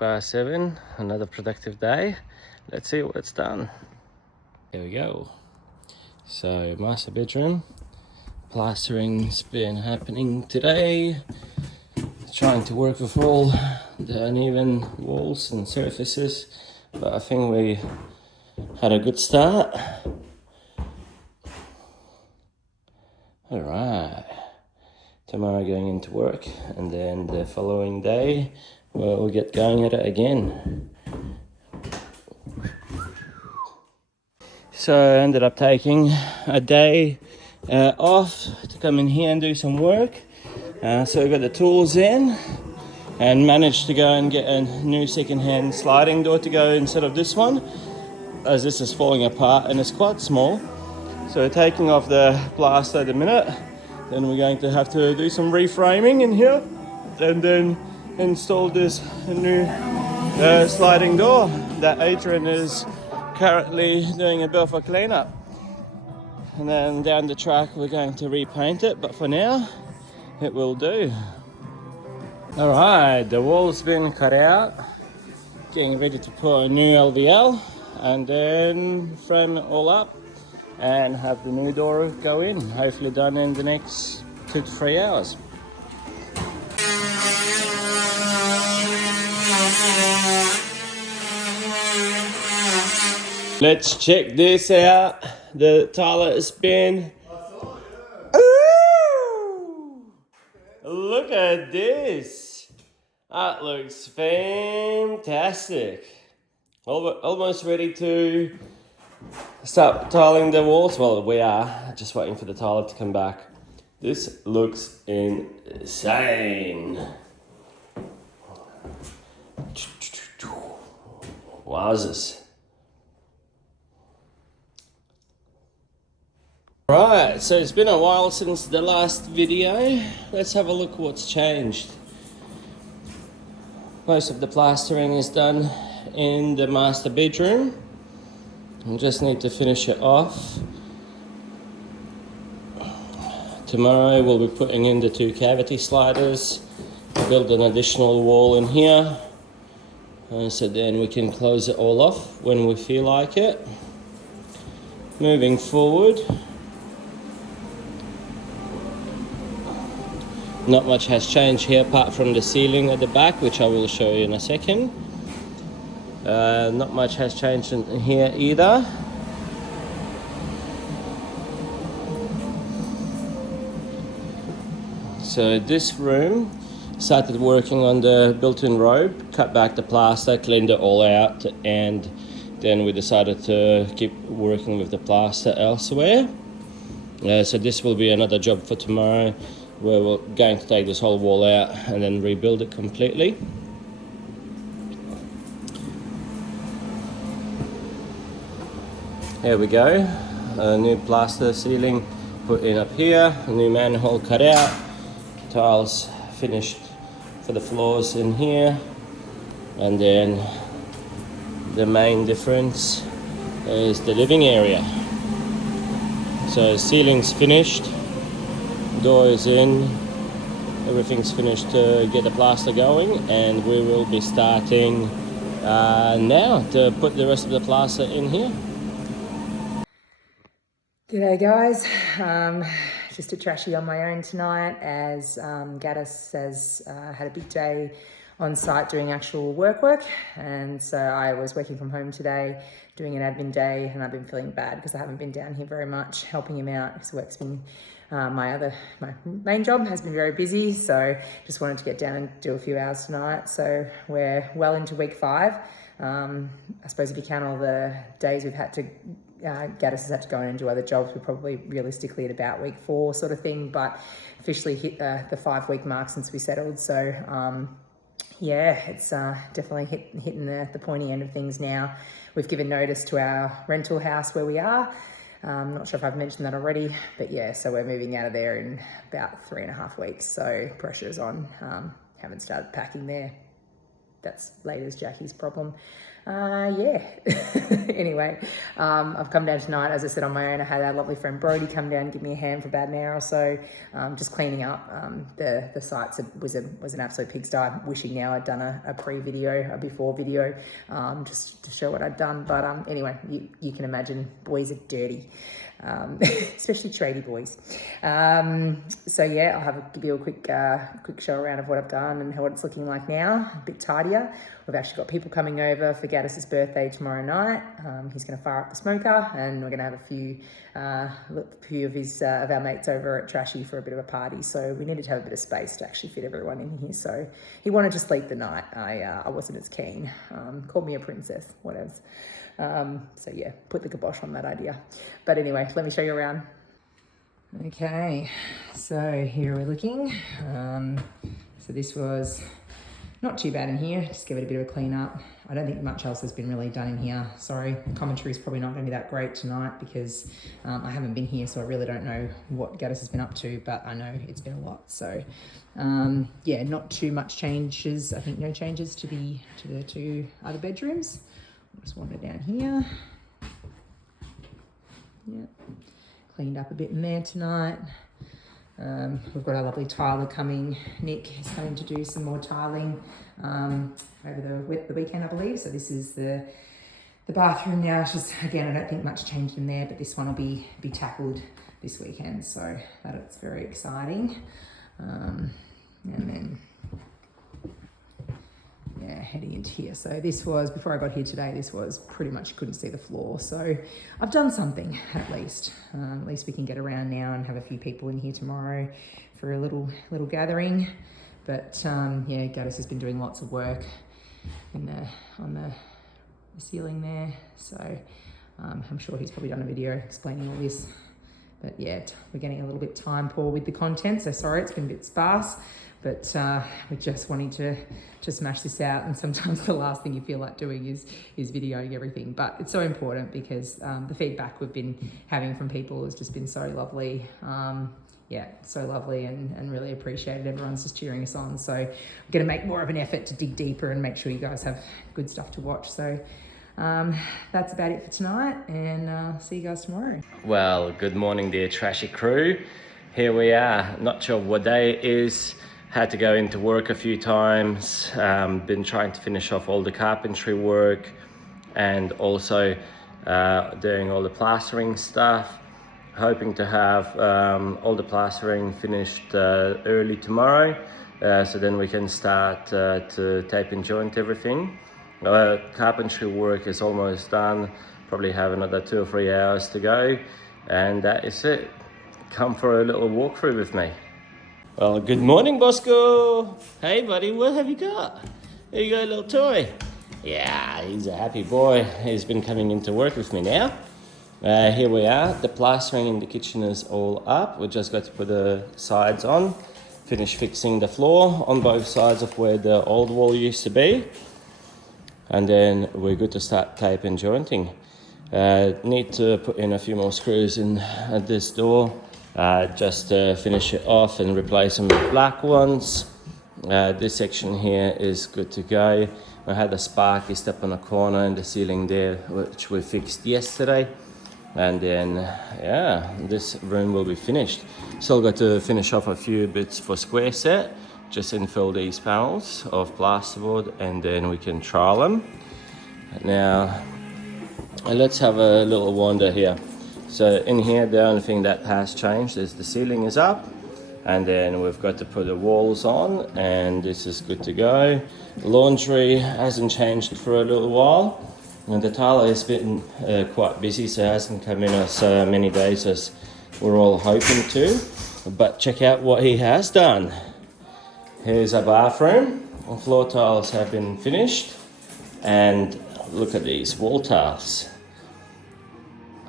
7, another productive day. Let's see what's done. Here we go. So master bedroom, plastering's been happening today. Trying to work with all the uneven walls and surfaces, but I think we had a good start. All right, tomorrow going into work, and then the following day we'll get going at it again. So I ended up taking a day off to come in here and do some work. So I got the tools in and managed to go and get a new second-hand sliding door to go instead of this one, as this is falling apart and it's quite small. So taking off the plaster at the minute, then we're going to have to do some reframing in here and then install this new sliding door that Adrian is currently doing a bit of a cleanup. And then down the track we're going to repaint it, but for now it will do. All right, the wall's been cut out, getting ready to put a new LVL and then frame it all up and have the new door go in, hopefully done in the next 2 to 3 hours. Let's check this out. The toilet has been... Ooh! Look at this. That looks fantastic. Almost ready to start tiling the walls. Well, we are just waiting for the tile to come back. This looks insane. Wowzers. Right, so it's been a while since the last video. Let's have a look what's changed. Most of the plastering is done in the master bedroom. I just need to finish it off. Tomorrow we'll be putting in the 2 cavity sliders, build an additional wall in here, so then we can close it all off when we feel like it. Moving forward, not much has changed here apart from the ceiling at the back, which I will show you in a second. Not much has changed in here either. So this room, started working on the built-in robe, cut back the plaster, cleaned it all out, and then we decided to keep working with the plaster elsewhere. So this will be another job for tomorrow, where we're going to take this whole wall out and then rebuild it completely. Here we go, a new plaster ceiling put in up here, a new manhole cut out, tiles finished for the floors in here, and then the main difference is the living area. So ceiling's finished, door is in, everything's finished to get the plaster going, and we will be starting now to put the rest of the plaster in here. G'day guys, just a Trashy on my own tonight as Gaddis has had a big day on site doing actual work, and so I was working from home today doing an admin day, and I've been feeling bad because I haven't been down here very much helping him out because work's been my main job has been very busy, so just wanted to get down and do a few hours tonight. So we're well into week 5. I suppose if you count all the days we've had to Gaddis has had to go in and do other jobs, we're probably realistically at about week 4 sort of thing, but officially hit the 5-week mark since we settled. So yeah, it's definitely hitting the pointy end of things now. We've given notice to our rental house where we are. Not sure if I've mentioned that already, but yeah, so we're moving out of there in about 3.5 weeks. So pressure's on. Haven't started packing there. That's later's Jackie's problem. Yeah. Anyway, I've come down tonight, as I said, on my own. I had our lovely friend Brody come down and give me a hand for about an hour or so, just cleaning up. The site was an absolute pigsty. Wishing now I'd done a pre-video, a before video, just to show what I'd done. But anyway, you can imagine boys are dirty. Especially tradie boys. So yeah, give you a quick show around of what I've done and what it's looking like now. A bit tidier. We've actually got people coming over for Gaddis's birthday tomorrow night. He's going to fire up the smoker, and we're going to have a few of our mates over at Trashy for a bit of a party. So we needed to have a bit of space to actually fit everyone in here. So he wanted to sleep the night. I wasn't as keen. Called me a princess, whatever. So yeah, put the kibosh on that idea. But anyway, let me show you around. Okay, so here we're looking. So this was not too bad in here. Just give it a bit of a clean up. I don't think much else has been really done in here. Sorry, the commentary is probably not going to be that great tonight because I haven't been here, so I really don't know what Gaddis has been up to, but I know it's been a lot. So yeah, not too much changes. I think no changes to the two other bedrooms. Just wander down here. Yeah, cleaned up a bit in there tonight. We've got our lovely tiler coming. Nick is coming to do some more tiling over the weekend, I believe. So this is the bathroom now. It's just, again, I don't think much changed in there, but this one will be tackled this weekend. So that's very exciting. And then yeah, heading into here. So this was, before I got here today, this was pretty much, couldn't see the floor. So I've done something at least. At least we can get around now and have a few people in here tomorrow for a little gathering. But yeah, Gaddis has been doing lots of work on the ceiling there. So I'm sure he's probably done a video explaining all this. But yeah, we're getting a little bit time poor with the content. So sorry, it's been a bit sparse. But we're just wanting to smash this out, and sometimes the last thing you feel like doing is videoing everything. But it's so important because the feedback we've been having from people has just been so lovely. Yeah, so lovely and really appreciated. Everyone's just cheering us on. So I'm going to make more of an effort to dig deeper and make sure you guys have good stuff to watch. So that's about it for tonight, and see you guys tomorrow. Well, good morning, dear Trashy crew. Here we are. Not sure what day it is. Had to go into work a few times. Been trying to finish off all the carpentry work and also doing all the plastering stuff. Hoping to have all the plastering finished early tomorrow, so then we can start to tape and joint everything. Carpentry work is almost done. Probably have another 2 or 3 hours to go, and that is it. Come for a little walkthrough with me. Well, good morning, Bosco. Hey, buddy, what have you got? There you go, little toy. Yeah, he's a happy boy. He's been coming into work with me now. Here we are. The plastering in the kitchen is all up. We just got to put the sides on, finish fixing the floor on both sides of where the old wall used to be. And then we're good to start tape and jointing. Need to put in a few more screws in at this door. Just to finish it off and replace them with black ones. This section here is good to go. I had a sparky step on a corner in the ceiling there, which we fixed yesterday. And then, yeah, this room will be finished. Still got to finish off a few bits for square set. Just infill these panels of plasterboard and then we can trial them. Now, let's have a little wander here. So in here, the only thing that has changed is the ceiling is up, and then we've got to put the walls on, and this is good to go. Laundry hasn't changed for a little while, and the tiler has been quite busy, so it hasn't come in as many days as we're all hoping to. But check out what he has done. Here's a bathroom. The floor tiles have been finished, and look at these wall tiles.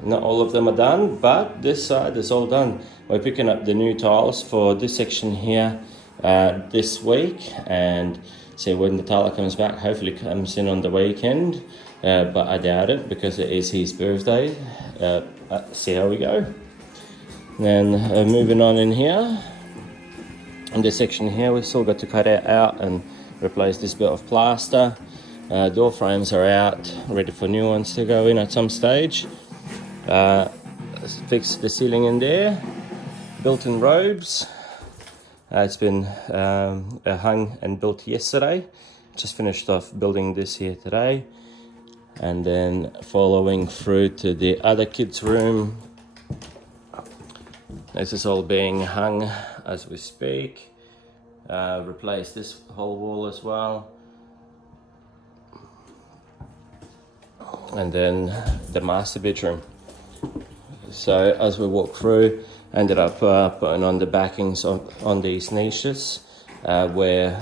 Not all of them are done, but this side is all done. We're picking up the new tiles for this section here this week, and see when the tiler comes back, hopefully comes in on the weekend, but I doubt it because it is his birthday. See how we go. Then moving on in here, in this section here, we've still got to cut it out and replace this bit of plaster. Door frames are out, ready for new ones to go in at some stage. Fixed the ceiling in there, built-in robes. It's been hung and built yesterday. Just finished off building this here today. And then following through to the other kids' room. This is all being hung as we speak. Replace this whole wall as well. And then the master bedroom. So as we walk through, ended up putting on the backings on these niches where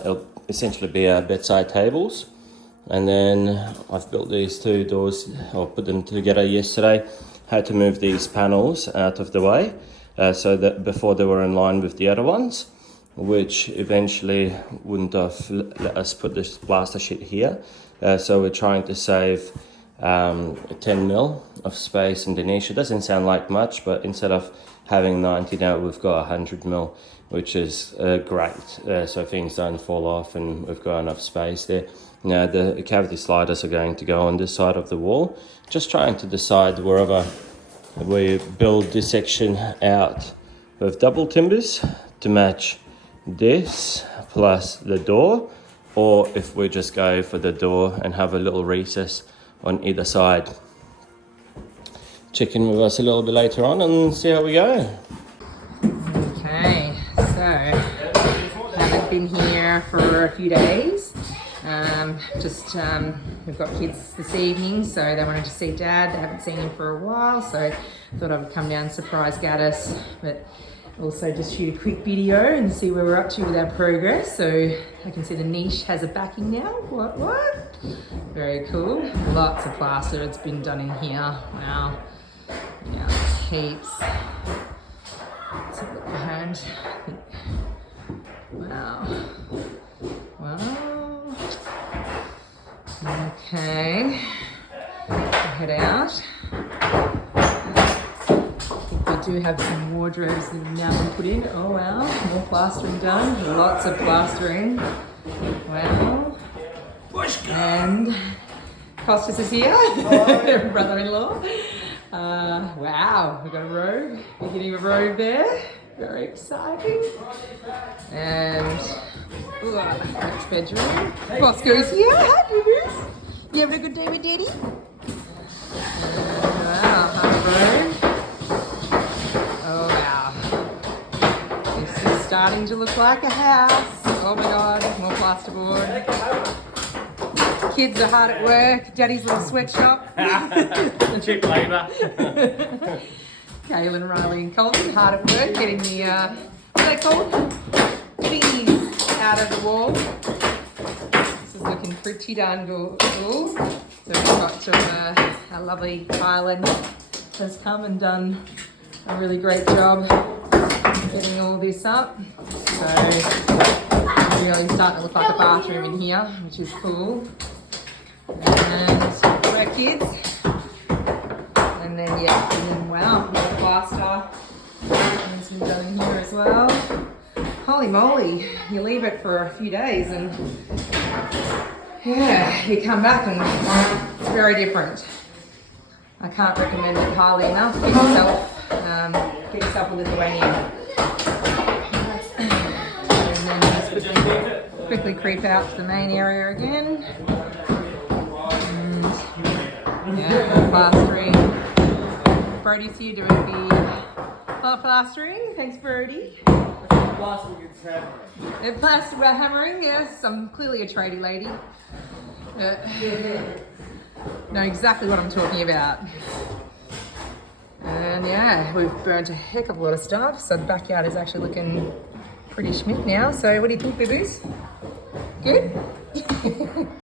it'll essentially be our bedside tables. And then I've built these two doors, or put them together yesterday. Had to move these panels out of the way so that before they were in line with the other ones, which eventually wouldn't have let us put this plaster sheet here. So we're trying to save 10 mil of space in the niche. It doesn't sound like much, but instead of having 90 now, we've got 100 mil, which is great. So things don't fall off and we've got enough space there. Now the cavity sliders are going to go on this side of the wall. Just trying to decide wherever we build this section out with double timbers to match this plus the door, or if we just go for the door and have a little recess on either side. Check in with us a little bit later on and see how we go. Okay, so haven't been here for a few days. We've got kids this evening, so they wanted to see Dad. They haven't seen him for a while, so thought I would come down and surprise Gaddis, but also just shoot a quick video and see where we're up to with our progress. So I can see the niche has a backing now. What? Very cool. Lots of plaster that's been done in here. Wow. Yeah, heaps. Let's have a look behind. Wow. Okay. Head out. I do have some wardrobes that have now been put in. Oh wow, more plastering done. Lots of plastering. Wow. And Costas is here, brother-in-law. Wow, we've got a robe. Beginning of a robe there. Very exciting. And next bedroom. Bosco's here. Hi, Bruce. You having a good day with Daddy? Wow, robe. Oh wow. This is starting to look like a house. Oh my god, more plasterboard. Kids are hard at work. Daddy's little sweatshop. Cheap labour. Kaylin, Riley and Colton hard at work getting the, what are they called? Thingies out of the wall. This is looking pretty darn good. So we've got our lovely Kylan has come and done a really great job getting all this up. So it's really starting to look like a bathroom in here, which is cool. And for our kids. And then wow, more plaster. It's been done in here as well. Holy moly, you leave it for a few days and yeah, you come back and it's very different. I can't recommend it highly enough. Get yourself a Lithuanian. And then just quickly creep out to the main area again. And yeah, plastering. Brody's here doing the plastering. Thanks, Brody. We're hammering, yes. I'm clearly a tradie lady. Know exactly what I'm talking about. And yeah, we've burnt a heck of a lot of stuff. So the backyard is actually looking pretty schmick now. So what do you think, boo-boos? Good?